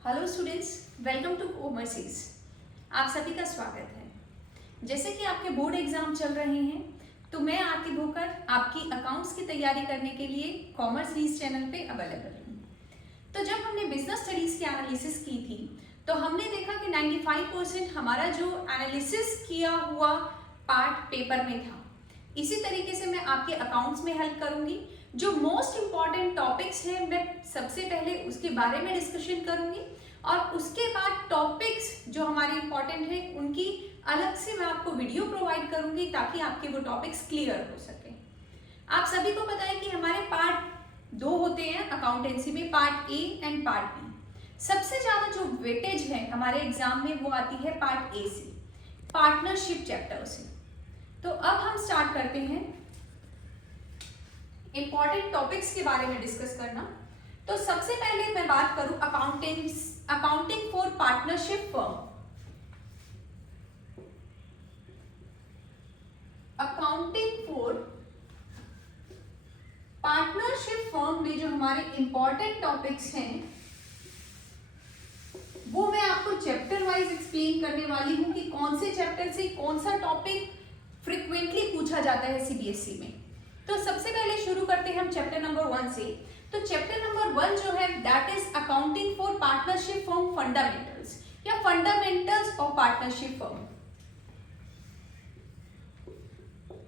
Hello students, welcome to overseas. आप सभी का स्वागत है। जैसे कि आपके बोर्ड एग्जाम चल रहे हैं तो मैं आरती भोकर आपकी अकाउंट्स की तैयारी करने के लिए कॉमर्स चैनल पे अवेलेबल हूँ। तो जब हमने बिजनेस स्टडीज की एनालिसिस की थी तो हमने देखा कि 95% हमारा जो एनालिसिस किया हुआ पार्ट पेपर में था। इसी तरीके से मैं आपके अकाउंट्स में हेल्प करूंगी। जो मोस्ट इम्पॉर्टेंट टॉपिक्स हैं मैं सबसे पहले उसके बारे में डिस्कशन करूंगी और उसके बाद टॉपिक्स जो हमारे इम्पॉर्टेंट हैं उनकी अलग से मैं आपको वीडियो प्रोवाइड करूंगी ताकि आपके वो टॉपिक्स क्लियर हो सके। आप सभी को पता है कि हमारे पार्ट दो होते हैं अकाउंटेंसी में, part A and part B. सबसे ज्यादा जो वेटेज है हमारे एग्जाम में वो आती है पार्ट ए से, पार्टनरशिप चैप्टर से। तो अब हम स्टार्ट करते हैं इंपॉर्टेंट टॉपिक्स के बारे में डिस्कस करना। तो सबसे पहले मैं बात करूं accounting for partnership firm. Accounting for partnership firm में जो हमारे इंपॉर्टेंट टॉपिक्स हैं वो मैं आपको चैप्टर वाइज एक्सप्लेन करने वाली हूं कि कौन से चैप्टर से कौन सा टॉपिक फ्रिक्वेंटली पूछा जाता है सीबीएसई में। तो सबसे पहले शुरू करते हैं हम चैप्टर नंबर 1 से। तो चैप्टर नंबर 1 जो है that is accounting for partnership firm fundamentals या फंडामेंटल्स ऑफ पार्टनरशिप फर्म।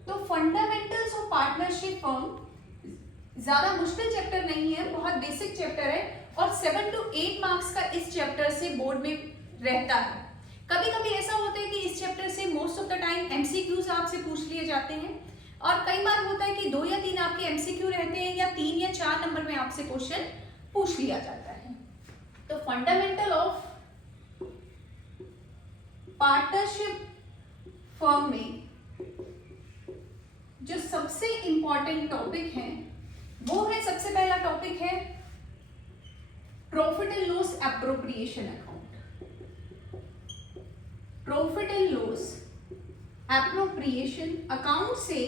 तो फंडामेंटल्स ऑफ पार्टनरशिप फर्म ज्यादा मुश्किल चैप्टर नहीं है, बहुत बेसिक चैप्टर है और 7 to 8 मार्क्स का इस चैप्टर से बोर्ड में रहता है। कभी कभी ऐसा होता है कि इस चैप्टर से most of the time MCQs आपसे पूछ लिए जाते हैं और कई बार होता है कि 2 या 3 आपके एमसीक्यू रहते हैं या 3 या 4 नंबर में आपसे क्वेश्चन पूछ लिया जाता है। तो फंडामेंटल ऑफ पार्टनरशिप फर्म में जो सबसे इंपॉर्टेंट टॉपिक है वो है, सबसे पहला टॉपिक है profit and loss appropriation account. Profit and loss appropriation account से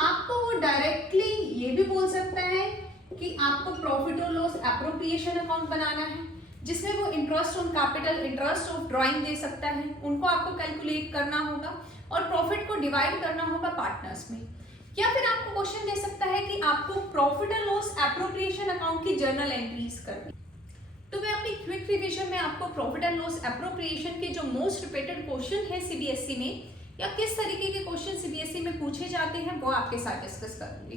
आपको वो डायरेक्टली ये भी बोल सकता है कि आपको प्रॉफिट और लॉस एप्रोप्रिएशन अकाउंट बनाना है जिसमें वो interest on capital, interest of drawing दे सकता है, उनको आपको कैलकुलेट करना होगा और प्रॉफिट को डिवाइड करना होगा पार्टनर्स में। या फिर आपको क्वेश्चन दे सकता है कि आपको profit and loss appropriation account की जर्नल एंट्रीज करनी। तो मैं अपनी क्विक रिवीजन में आपको प्रॉफिट एंड लॉस एप्रोप्रिएशन के जो मोस्ट रिपीटेड क्वेश्चन है सीबीएसई में या किस तरीके के क्वेश्चन सीबीएसई में पूछे जाते हैं वो आपके साथ डिस्कस करूंगी।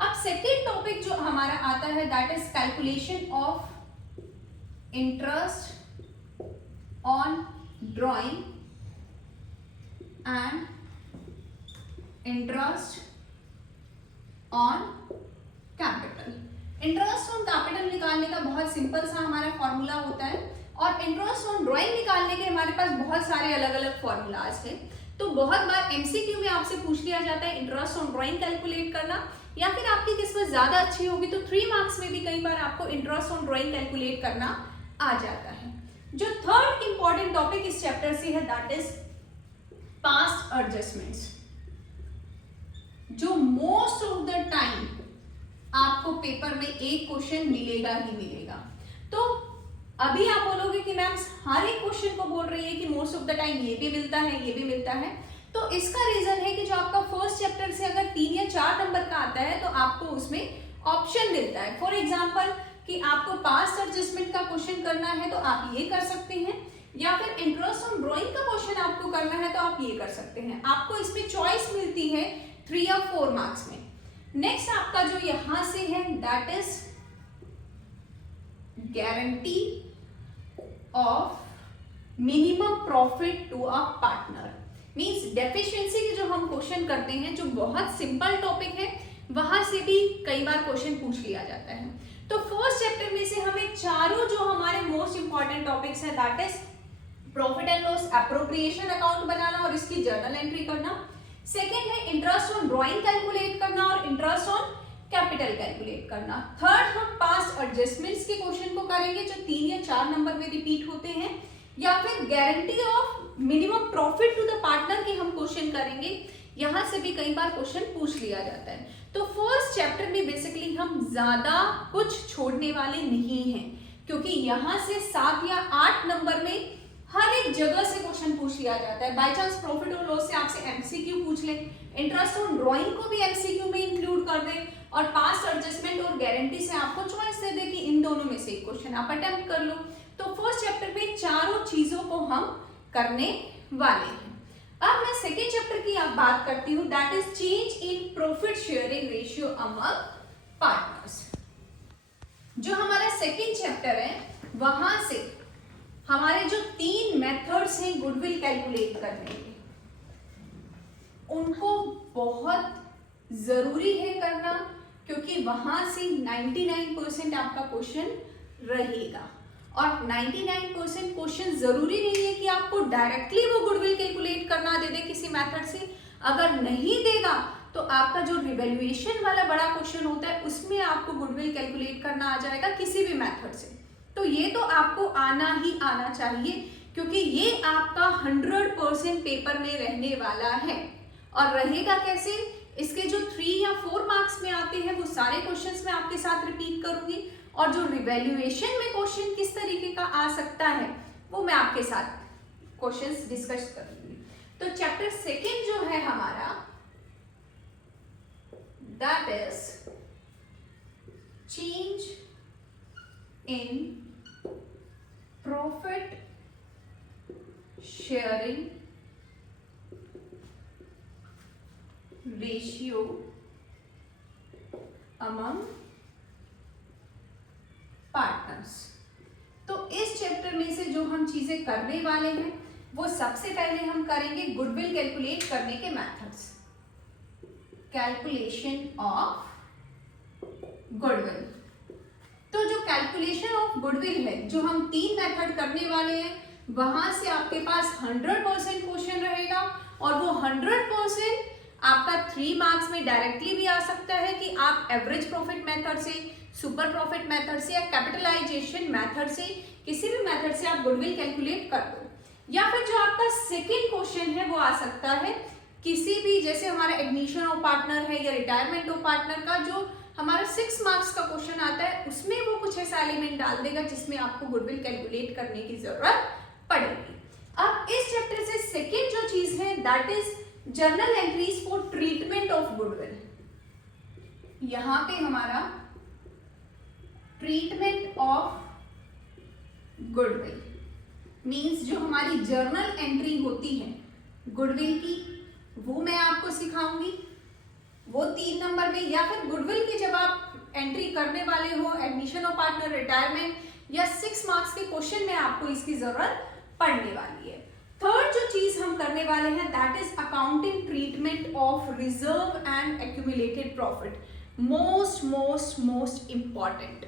अब सेकेंड टॉपिक जो हमारा आता है that is calculation of interest on drawing and interest on capital. Interest on capital निकालने का बहुत सिंपल सा हमारा फॉर्मूला होता है और इंटरेस्ट ऑन ड्राइंग निकालने के हमारे पास बहुत सारे अलग अलग फॉर्मूलाज हैं। तो बहुत बार एमसीक्यू में आपसे पूछ लिया जाता है इंटरेस्ट ऑन ड्राइंग कैलकुलेट करना, या फिर आपकी किस्मत ज्यादा अच्छी होगी तो 3 मार्क्स में भी कई बार आपको इंटरेस्ट ऑन ड्राइंग कैलकुलेट करना आ जाता है। जो थर्ड इंपॉर्टेंट टॉपिक इस चैप्टर से है दैट इज पास्ट एडजस्टमेंट्स, जो मोस्ट ऑफ द टाइम आपको पेपर में एक क्वेश्चन मिलेगा ही मिलेगा। तो अभी आप बोलोगे कि मैम हर एक क्वेश्चन को बोल रही है कि मोस्ट ऑफ द टाइम ये भी मिलता है, ये भी मिलता है। तो इसका रीजन है कि जो आपका फर्स्ट चैप्टर से अगर 3 या 4 नंबर का आता है तो आपको उसमें ऑप्शन मिलता है। फॉर एग्जांपल कि आपको पास्ट एडजस्टमेंट का क्वेश्चन करना है तो आप ये कर सकते हैं, या फिर इंटरेस्ट ऑन ड्राइंग का क्वेश्चन आपको करना है तो आप ये कर सकते हैं। आपको इसमें चॉइस मिलती है 3 या 4 मार्क्स में। नेक्स्ट आपका जो यहां से है that is guarantee of minimum profit to a partner. Means deficiency के जो हम क्वेश्चन करते हैं जो बहुत सिंपल टॉपिक है वहां से भी कई बार क्वेश्चन पूछ लिया जाता है। तो फर्स्ट चैप्टर में से हमें चारों जो हमारे मोस्ट इंपॉर्टेंट टॉपिक्स है that is profit and loss appropriation account बनाना और इसकी जर्नल एंट्री करना। सेकेंड है इंटरेस्ट ऑन ड्राइंग कैलकुलेट करना और इंटरेस्ट ऑन कैपिटल कैलकुलेट करना। थर्ड हम पास्ट एडजस्टमेंट्स के क्वेश्चन को करेंगे जो 3 या 4 नंबर में रिपीट होते हैं, या फिर guarantee of minimum profit to the partner के हम क्वेश्चन करेंगे। यहां से भी कई बार क्वेश्चन पूछ लिया जाता है। तो फर्स्ट चैप्टर में बेसिकली हम ज्यादा कुछ छोड़ने वाले नहीं हैं, क्योंकि यहाँ से 7 या 8 नंबर में हर एक जगह से क्वेश्चन पूछ लिया जाता है। बाय चांस प्रॉफिट और लॉस से आपसे एमसीक्यू पूछ ले, इंटरेस्ट ऑन ड्राइंग को भी एमसीक्यू में इंक्लूड कर दे, और पास्ट एडजस्टमेंट और गारंटी से आपको चॉइस दे दे कि इन दोनों में से एक क्वेश्चन आप अटेम्प्ट कर लो। तो फर्स्ट चैप्टर में चारों चीजों को हम करने वाले हैं। अब मैं सेकेंड चैप्टर की आप बात करती हूँ, that is change in profit sharing ratio among partners. जो हमारा सेकेंड चैप्टर है वहां से हमारे जो 3 मेथड्स हैं गुडविल कैलकुलेट करने के, उनको बहुत जरूरी है करना, क्योंकि वहां से 99% आपका क्वेश्चन रहेगा। और 99% क्वेश्चन जरूरी नहीं है कि आपको डायरेक्टली वो गुडविल कैलकुलेट करना दे दे किसी मेथड से। अगर नहीं देगा तो आपका जो रिवैल्यूएशन वाला बड़ा क्वेश्चन होता है उसमें आपको गुडविल कैलकुलेट करना आ जाएगा किसी भी मेथड से। तो ये तो आपको आना ही आना चाहिए, क्योंकि ये आपका 100% पेपर में रहने वाला है। और रहेगा कैसे, इसके जो 3 या 4 मार्क्स में आते हैं वो सारे क्वेश्चंस मैं आपके साथ रिपीट करूंगी, और जो रिवैल्यूएशन में क्वेश्चन किस तरीके का आ सकता है वो मैं आपके साथ क्वेश्चंस डिस्कस करूंगी। तो चैप्टर सेकेंड जो है हमारा, that is change in profit sharing ratio among partners. तो इस चैप्टर में से जो हम चीजें करने वाले हैं वो सबसे पहले हम करेंगे गुडविल कैलकुलेट करने के मेथड्स, कैलकुलेशन ऑफ गुडविल। तो जो कैलकुलेशन ऑफ गुडविल है, जो हम 3 मेथड करने वाले हैं, वहां से आपके पास 100% क्वेश्चन रहेगा, और वो 100% आपका 3 मार्क्स में डायरेक्टली भी आ सकता है कि आप एवरेज प्रॉफिट मेथड से, सुपर प्रॉफिट मेथड से या कैपिटलाइजेशन मेथड से, किसी भी मेथड से आप गुडविल कैलकुलेट कर दो। या फिर जो आपका सेकेंड क्वेश्चन है वो आ सकता है किसी भी, जैसे हमारा एडमिशन ऑफ पार्टनर है या रिटायरमेंट ऑफ पार्टनर का जो हमारा 6 मार्क्स का क्वेश्चन आता है, उसमें वो कुछ ऐसा एलिमेंट डाल देगा जिसमें आपको गुडविल कैलकुलेट करने की जरूरत पड़ेगी। अब इस चैप्टर से सेकेंड जो चीज है that is journal entries for treatment of goodwill. यहां पे हमारा ट्रीटमेंट ऑफ गुडविल मींस जो हमारी जर्नल एंट्री होती है गुडविल की, वो मैं आपको सिखाऊंगी। वो 3 नंबर में, या फिर गुडविल की जब आप एंट्री करने वाले हो, एडमिशन ऑफ पार्टनर, रिटायरमेंट या 6 मार्क्स के क्वेश्चन में आपको इसकी जरूरत पड़ने वाली है। थर्ड जो चीज हम करने वाले हैं that is accounting treatment of reserve and accumulated profit. Most important,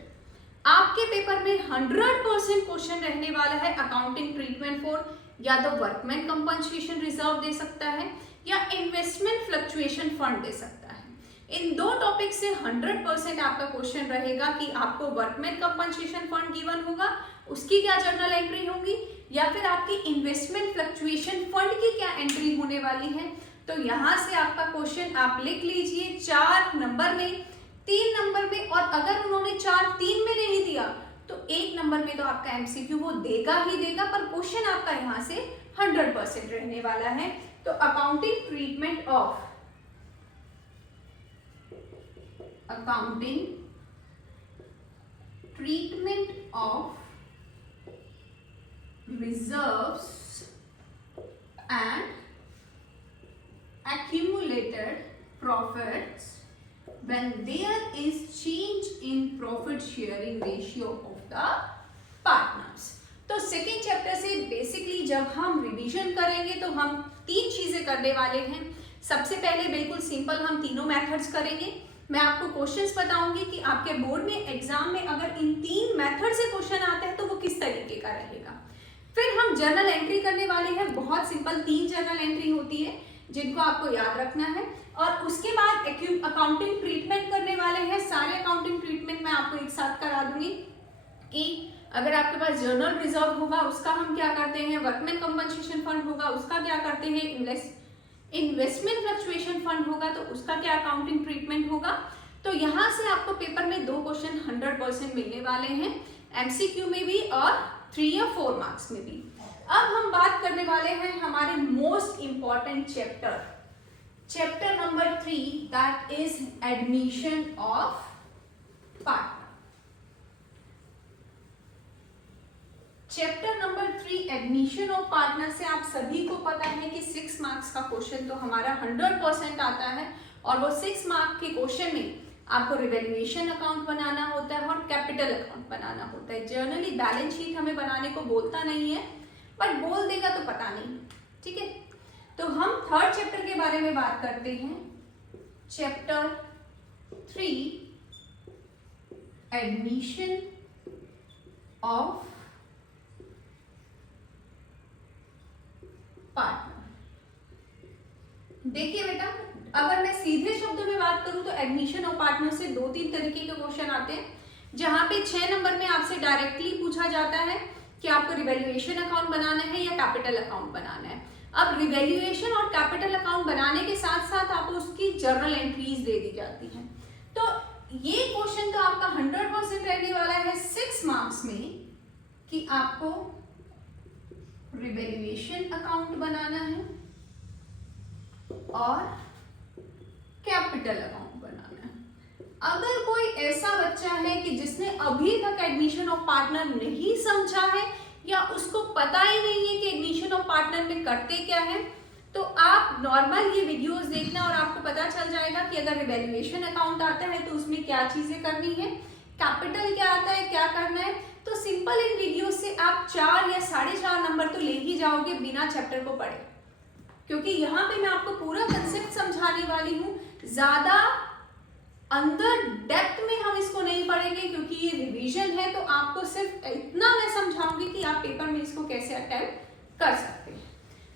आपके पेपर में 100% क्वेश्चन रहने वाला है अकाउंटिंग ट्रीटमेंट फॉर, या तो वर्कमैन कंपनसेशन रिजर्व दे सकता है या इन्वेस्टमेंट फ्लक्चुएशन फंड दे सकता है। इन 2 टॉपिक से 100% आपका क्वेश्चन रहेगा कि आपको वर्कमैन कंपनसेशन फंड गिवन होगा, उसकी क्या जर्नल एंट्री होगी, या फिर आपकी इन्वेस्टमेंट फ्लक्चुएशन फंड की क्या एंट्री होने वाली है। तो यहां से आपका क्वेश्चन आप लिख लीजिए 4 नंबर में, 3 नंबर में, और अगर उन्होंने 4 3 में नहीं दिया तो 1 नंबर में तो आपका एमसीक्यू वो देगा ही देगा, पर क्वेश्चन आपका यहां से 100% रहने वाला है। तो accounting treatment of reserves and accumulated profits when there is change in profit sharing ratio of the partners। तो सेकेंड चैप्टर से बेसिकली जब हम रिवीजन करेंगे तो हम 3 चीजें करने वाले हैं। सबसे पहले बिल्कुल सिंपल हम तीनों मेथड्स करेंगे। मैं आपको क्वेश्चंस बताऊंगी कि आपके बोर्ड में एग्जाम में अगर इन 3 मेथड से क्वेश्चन आता है तो वो किस तरीके का रहेगा। फिर हम जर्नल एंट्री करने वाले हैं, बहुत सिंपल 3 जर्नल एंट्री होती है जिनको आपको याद रखना है, और उसके बाद अकाउंटिंग ट्रीटमेंट करने वाले हैं। सारे अकाउंटिंग ट्रीटमेंट मैं आपको एक साथ करा दूंगी कि अगर आपके पास जर्नल रिजर्व होगा उसका हम क्या करते हैं, वर्कमैन कंपनसेशन फंड होगा उसका क्या करते हैं, इन्वेस्टमेंट फ्लक्चुएशन फंड होगा तो उसका क्या अकाउंटिंग ट्रीटमेंट होगा। तो यहाँ से आपको पेपर में 2 क्वेश्चन 100% मिलने वाले हैं। MCQ में भी और 3 या 4 मार्क्स में भी। अब हम बात करने वाले हैं हमारे most important chapter number 3, that is admission of partner. Chapter number 3 admission of partner से आप सभी को पता है कि 6 मार्क्स का क्वेश्चन तो हमारा 100% आता है, और वो 6 मार्क के क्वेश्चन में आपको रिवैल्यूएशन अकाउंट बनाना होता है और कैपिटल अकाउंट बनाना होता है। जनरली बैलेंस शीट हमें बनाने को बोलता नहीं है, बट बोल देगा तो पता नहीं, ठीक है। तो हम थर्ड चैप्टर के बारे में बात करते हैं, चैप्टर 3 एडमिशन ऑफ पार्टनर। देखिए बेटा, अगर मैं सीधे शब्दों में बात करूं तो एडमिशन ऑफ पार्टनर से 2-3 तरीके के क्वेश्चन आते हैं, जहां पे 6 नंबर में आपसे डायरेक्टली पूछा जाता है कि आपको रिवैल्यूएशन अकाउंट बनाना है या कैपिटल अकाउंट बनाना है। अब रिवैल्यूएशन और कैपिटल अकाउंट बनाने के साथ साथ आपको उसकी जर्नल एंट्रीज दे दी जाती हैं। तो ये क्वेश्चन तो आपका 100% रहने वाला है 6 मार्क्स में कि आपको रिवैल्यूएशन अकाउंट बनाना है और कैपिटल अकाउंट बनाना है। अगर कोई ऐसा बच्चा है कि जिसने अभी तक एडमिशन ऑफ पार्टनर नहीं समझा है या उसको पता ही नहीं है कि एडमिशन ऑफ पार्टनर में करते क्या है, तो आप नॉर्मल ये वीडियोस देखना और आपको पता चल जाएगा कि अगर रिवैल्यूएशन अकाउंट आता है तो उसमें क्या चीजें करनी है, कैपिटल क्या आता है, क्या करना है। तो सिंपल इन वीडियो से आप 4 या 4.5 नंबर तो ले ही जाओगे बिना चैप्टर को पढ़े, क्योंकि यहाँ पे मैं आपको पूरा कंसेप्ट समझाने वाली हूँ। ज्यादा अंदर डेप्थ में हम इसको नहीं पढ़ेंगे क्योंकि ये रिवीजन है, तो आपको सिर्फ इतना मैं समझाऊंगी कि आप पेपर में इसको कैसे अटेम्प्ट कर सकते हैं।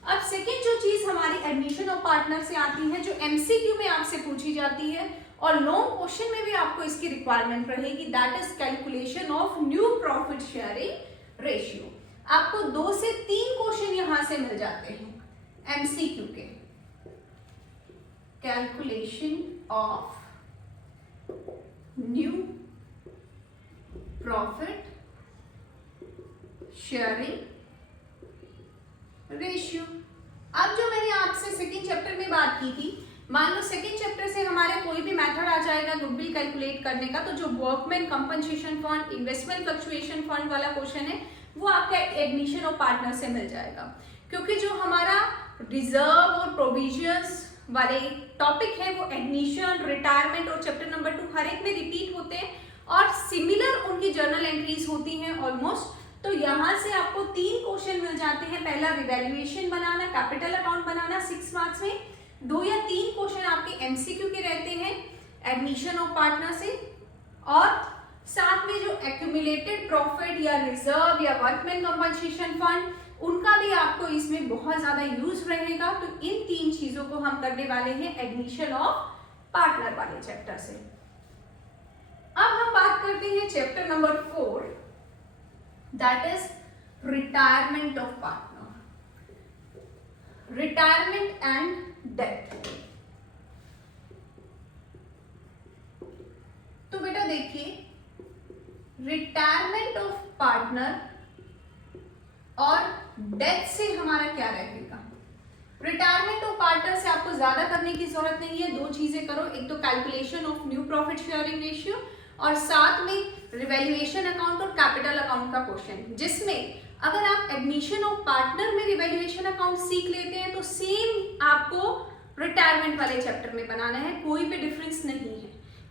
अब सेकेंड जो चीज हमारी एडमिशन ऑफ पार्टनर से आती है, जो MCQ में आपसे पूछी जाती है और लॉन्ग क्वेश्चन में भी आपको इसकी रिक्वायरमेंट रहेगी, that is calculation of new profit sharing ratio. आपको 2 से 3 क्वेश्चन यहां से मिल जाते हैं MCQ के। Calculation of new profit sharing ratio. अब जो मैंने आपसे सेकेंड चैप्टर में बात की थी, मान लो सेकेंड चैप्टर से हमारे कोई भी मेथड आ जाएगा गुडविल कैलकुलेट करने का, तो जो workman compensation fund, investment fluctuation fund वाला क्वेश्चन है वो आपका एडमिशन ऑफ पार्टनर से मिल जाएगा, क्योंकि जो हमारा रिजर्व और प्रोविजंस वाले टॉपिक है वो एडमिशन, रिटायरमेंट और चैप्टर नंबर 2 हर एक में रिपीट होते हैं और सिमिलर उनकी जर्नल एंट्रीज होती हैं ऑलमोस्ट। तो यहाँ से आपको 3 क्वेश्चन मिल जाते हैं। पहला रिवैल्यूएशन बनाना, कैपिटल अकाउंट बनाना 6 मार्क्स में, 2 या 3 क्वेश्चन आपके MCQ के रहते हैं एडमिशन ऑफ पार्टनर से, और साथ में जो एक्यूमुलेटेड प्रॉफिट या रिजर्व या वर्कमैन कंपनसेशन फंड, उनका भी आपको इसमें बहुत ज्यादा यूज रहेगा। तो इन 3 चीजों को हम करने वाले हैं एडमिशन ऑफ पार्टनर वाले चैप्टर से। अब हम बात करते हैं chapter number 4, that is retirement of partner, retirement and death. तो बेटा देखिए, रिटायरमेंट ऑफ पार्टनर और डेथ से हमारा क्या रहेगा। रिटायरमेंट ऑफ पार्टनर से आपको ज्यादा करने की जरूरत नहीं है, 2 चीजें करो, एक तो calculation of new profit sharing ratio और साथ में रिवैल्यूएशन अकाउंट और कैपिटल अकाउंट का क्वेश्चन, जिसमें अगर आप एडमिशन ऑफ पार्टनर में रिवैल्यूएशन अकाउंट सीख लेते हैं तो सेम आपको रिटायरमेंट वाले चैप्टर में बनाना है, कोई भी डिफरेंस नहीं है।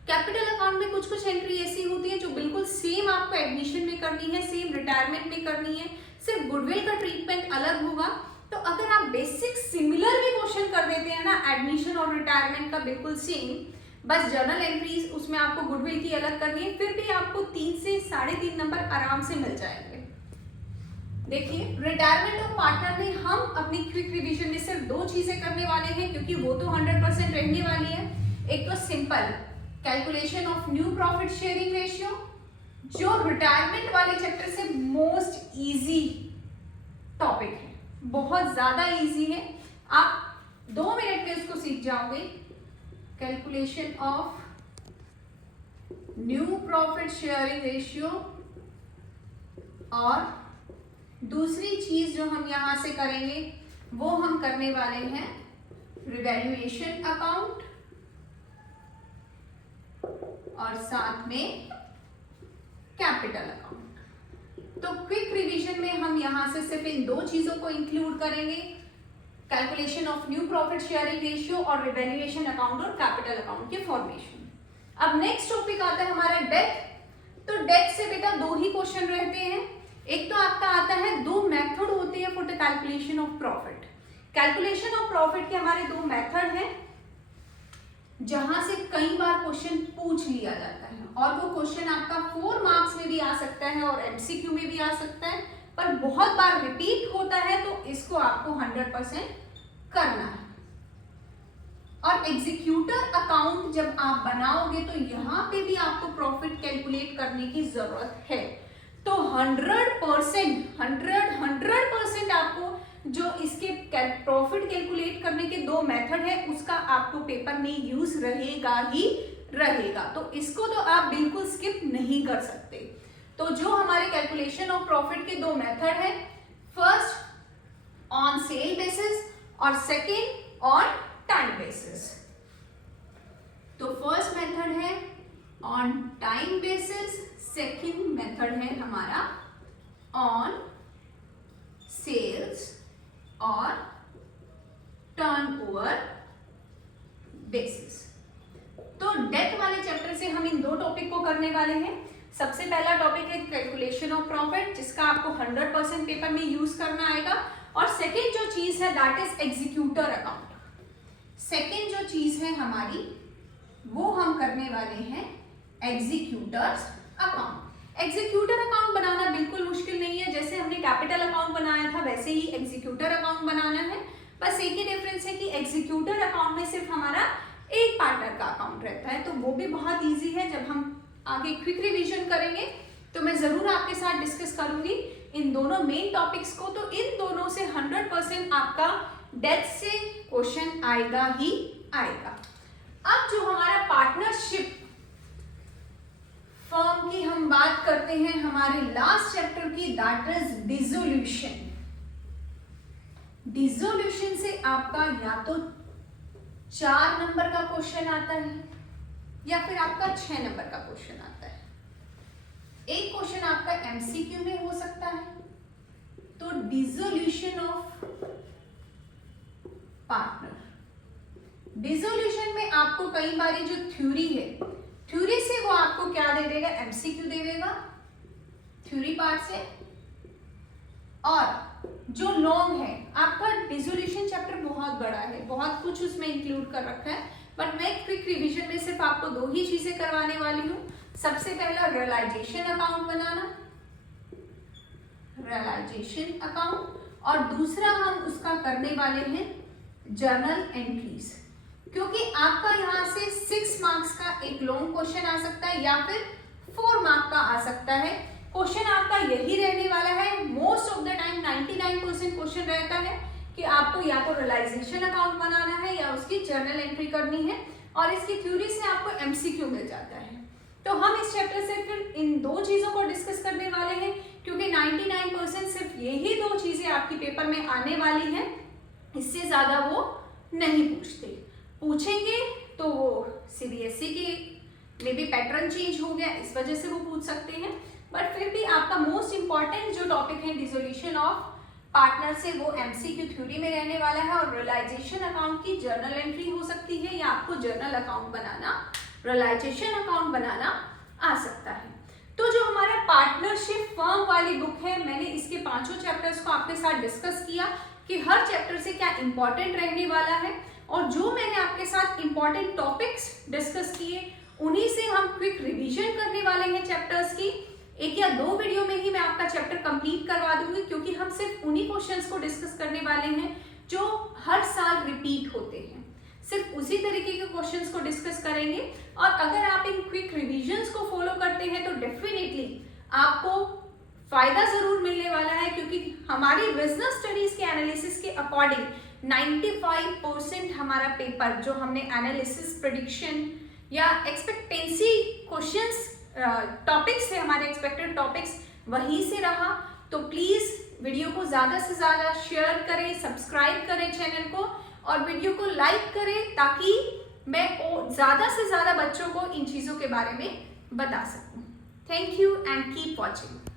कैपिटल अकाउंट में कुछ एंट्री ऐसी होती है जो बिल्कुल सेम आपको एडमिशन में करनी है, सेम रिटायरमेंट में करनी है, सिर्फ गुडविल का ट्रीटमेंट अलग होगा। तो अगर आप बेसिक सिमिलर भी क्वेश्चन कर देते हैं ना, एडमिशन और रिटायरमेंट का बिल्कुल सेम, बस जर्नल एंट्रीज उसमें आपको गुडविल की अलग करनी है, फिर भी आपको 3 से 3.5 नंबर आराम से मिल जाएंगे। देखिए, रिटायरमेंट ऑफ पार्टनर में हम अपनी क्विक रिवीजन में सिर्फ 2 चीजें करने वाले हैं, क्योंकि वो तो 100% रहने वाली है। एक तो simple calculation of new profit sharing ratio, जो रिटायरमेंट वाले चैप्टर से मोस्ट इजी टॉपिक है, बहुत ज्यादा इजी है, आप 2 मिनट में इसको सीख जाओगे। Calculation of new profit sharing ratio और दूसरी चीज जो हम यहां से करेंगे वो हम करने वाले हैं रिवैल्यूएशन अकाउंट और साथ में कैपिटल अकाउंट। तो क्विक रिवीजन में हम यहां से सिर्फ इन दो चीजों को इंक्लूड करेंगे, calculation of new profit sharing ratio और रिवैल्यूएशन अकाउंट और कैपिटल अकाउंट के फॉर्मेशन। अब नेक्स्ट टॉपिक आता है हमारा डेट। तो डेट से बेटा दो ही क्वेश्चन रहते हैं। एक तो आपका आता है, दो मेथड होते हैं for the calculation of profit. Calculation of profit के हमारे दो मेथड हैं जहां से कई बार क्वेश्चन पूछ लिया जाता है और वो क्वेश्चन आपका 4 मार्क्स में भी आ सकता है और एमसीक्यू में भी आ सकता है, पर बहुत बार रिपीट होता है तो इसको आपको 100% करना है। और एग्जीक्यूटर अकाउंट जब आप बनाओगे तो यहाँ पे भी आपको प्रॉफिट कैलकुलेट करने की जरूरत है। तो 100% आपको जो इसके प्रॉफिट कैलकुलेट करने के दो मेथड है उसका आपको पेपर में यूज रहेगा ही रहेगा। तो इसको तो आप बिल्कुल स्किप नहीं कर सकते। तो जो हमारे कैलकुलेशन ऑफ प्रॉफिट के दो मेथड है, फर्स्ट ऑन सेल बेसिस और सेकेंड ऑन टाइम बेसिस। तो फर्स्ट मेथड है on time basis, second method है हमारा ऑन सेल्स और टर्नओवर बेसिस। तो डेट वाले चैप्टर से हम इन दो टॉपिक को करने वाले हैं। सबसे पहला टॉपिक है कैलकुलेशन ऑफ प्रॉफिट, जिसका आपको 100% पेपर में यूज करना आएगा। और सेकेंड जो चीज है that is executor account. Second जो चीज है हमारी वो हम करने वाले हैं एग्जीक्यूटर्स अकाउंट। एग्जीक्यूटर अकाउंट बनाना बिल्कुल मुश्किल नहीं है, जैसे हमने कैपिटल अकाउंट बनाया था वैसे ही एग्जीक्यूटर अकाउंट बनाना है। बस एक ही डिफरेंस है कि एग्जीक्यूटर अकाउंट में सिर्फ हमारा एक पार्टनर का अकाउंट रहता है, तो वो भी बहुत ईजी है। जब हम आगे क्विक रिवीजन करेंगे तो मैं जरूर आपके साथ डिस्कस करूंगी इन दोनों मेन टॉपिक्स को। तो इन दोनों से 100% आपका डेट से क्वेश्चन आएगा ही आएगा। अब जो हमारा पार्टनरशिप फर्म की हम बात करते हैं हमारे लास्ट चैप्टर की, दैट इज डिसोल्यूशन। डिसोल्यूशन से आपका या तो 4 नंबर का क्वेश्चन आता है या फिर आपका 6 नंबर का क्वेश्चन आता है। एक क्वेश्चन आपका एमसीक्यू में हो सकता है। तो डिसोल्यूशन ऑफ पार्टनर, डिसोल्यूशन में आपको कई बार जो थ्योरी है, थ्योरी से वो आपको क्या दे देगा, एमसीक्यू दे देगा थ्योरी पार्ट से। और जो लॉन्ग है आपका डिसोल्यूशन चैप्टर बहुत बड़ा है, बहुत कुछ उसमें इंक्लूड कर रखा है, बट मैं क्विक रिवीजन में सिर्फ आपको दो ही चीजें करवाने वाली हूँ। सबसे पहला रियलाइजेशन अकाउंट बनाना, रियलाइजेशन अकाउंट, और दूसरा हम उसका करने वाले हैं जर्नल एंट्रीज। क्योंकि आपका यहाँ से 6 मार्क्स का एक लॉन्ग क्वेश्चन आ सकता है या फिर 4 मार्क का आ सकता है। क्वेश्चन आपका यही रहने वाला है, most of the time 99% question रहता है कि आपको या तो रियलाइजेशन अकाउंट बनाना है या उसकी जर्नल एंट्री करनी है, और इसकी थ्योरी से आपको एमसीक्यू मिल जाता है। तो हम इस चैप्टर से फिर इन दो चीजों को डिस्कस करने वाले हैं, क्योंकि 99% सिर्फ यही दो चीजें आपकी पेपर में आने वाली हैं, इससे ज्यादा वो नहीं पूछेंगे तो वो सीबीएसई के में भी पैटर्न चेंज हो गया, इस वजह से वो पूछ सकते हैं। बट फिर भी आपका मोस्ट इंपॉर्टेंट जो टॉपिक है डिसोल्यूशन ऑफ पार्टनर से, वो एमसीक्यू थ्योरी में रहने वाला है। और रियलाइजेशन अकाउंट की जर्नल एंट्री हो सकती है या आपको जर्नल अकाउंट बनाना, रियलाइजेशन अकाउंट बनाना आ सकता है। तो जो हमारा पार्टनरशिप फर्म वाली बुक है, मैंने इसके 5 चैप्टर्स को आपके साथ डिस्कस किया कि हर चैप्टर से क्या इंपॉर्टेंट रहने वाला है, और जो मैंने आपके साथ इंपॉर्टेंट टॉपिक्स डिस्कस किए उन्हीं से हम क्विक रिवीजन करने वाले हैं चैप्टर्स की। 1 या 2 वीडियो में ही मैं आपका चैप्टर कंप्लीट करवा दूंगी, क्योंकि हम सिर्फ उन्हीं क्वेश्चंस को डिस्कस करने वाले हैं जो हर साल रिपीट होते हैं। सिर्फ उसी तरीके के क्वेश्चंस को डिस्कस करेंगे, और अगर आप इन क्विक रिविजन्स को फॉलो करते हैं तो डेफिनेटली आपको फायदा जरूर मिलने वाला है, क्योंकि हमारी बिजनेस स्टडीज के एनालिसिस के अकॉर्डिंग 95% हमारा पेपर जो हमने एनालिसिस, प्रेडिक्शन या एक्सपेक्टेंसी क्वेश्चंस टॉपिक्स है, हमारे एक्सपेक्टेड टॉपिक्स, वहीं से रहा। तो प्लीज़ वीडियो को ज़्यादा से ज़्यादा शेयर करें, सब्सक्राइब करें चैनल को और वीडियो को लाइक करें, ताकि मैं ज़्यादा से ज़्यादा बच्चों को इन चीज़ों के बारे में बता सकूं। Thank you and keep watching.